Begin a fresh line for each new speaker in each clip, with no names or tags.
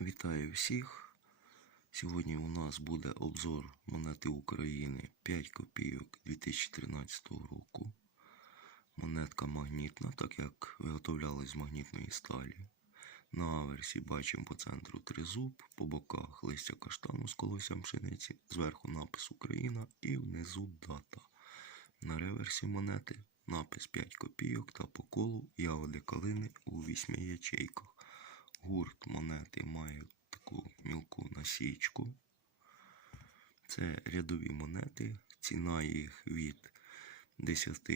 Вітаю всіх. Сьогодні у нас буде обзор монети України 5 копійок 2013 року. Монетка магнітна, так як виготовлялась з магнітної сталі. На аверсі бачимо по центру тризуб, по боках листя каштану з колоссям пшениці, зверху напис Україна і внизу дата. На реверсі монети напис 5 копійок та по колу ягоди калини у 8 ячейках. Гурт монети має таку мілку насічку. Це рядові монети. Ціна їх від 10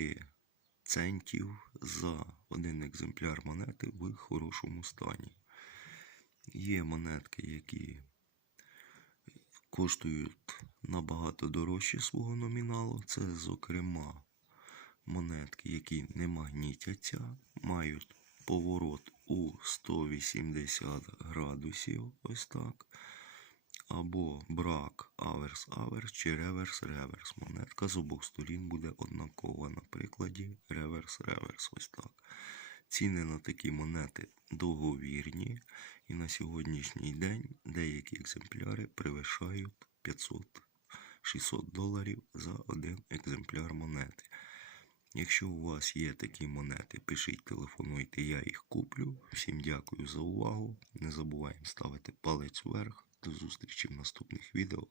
центів за один екземпляр монети в хорошому стані. Є монетки, які коштують набагато дорожче свого номіналу. Це, зокрема, монетки, які не магнітяться, мають поворот у 180 градусів, ось так. Або брак аверс-аверс чи реверс-реверс. Монетка з обох сторін буде однакова. На прикладі реверс-реверс. Ось так. Ціни на такі монети договірні, і на сьогоднішній день деякі екземпляри перевищають 500-600 доларів за один екземпляр монети. Якщо у вас є такі монети, пишіть, телефонуйте, я їх куплю. Всім дякую за увагу. Не забуваємо ставити палець вверх. До зустрічі в наступних відео.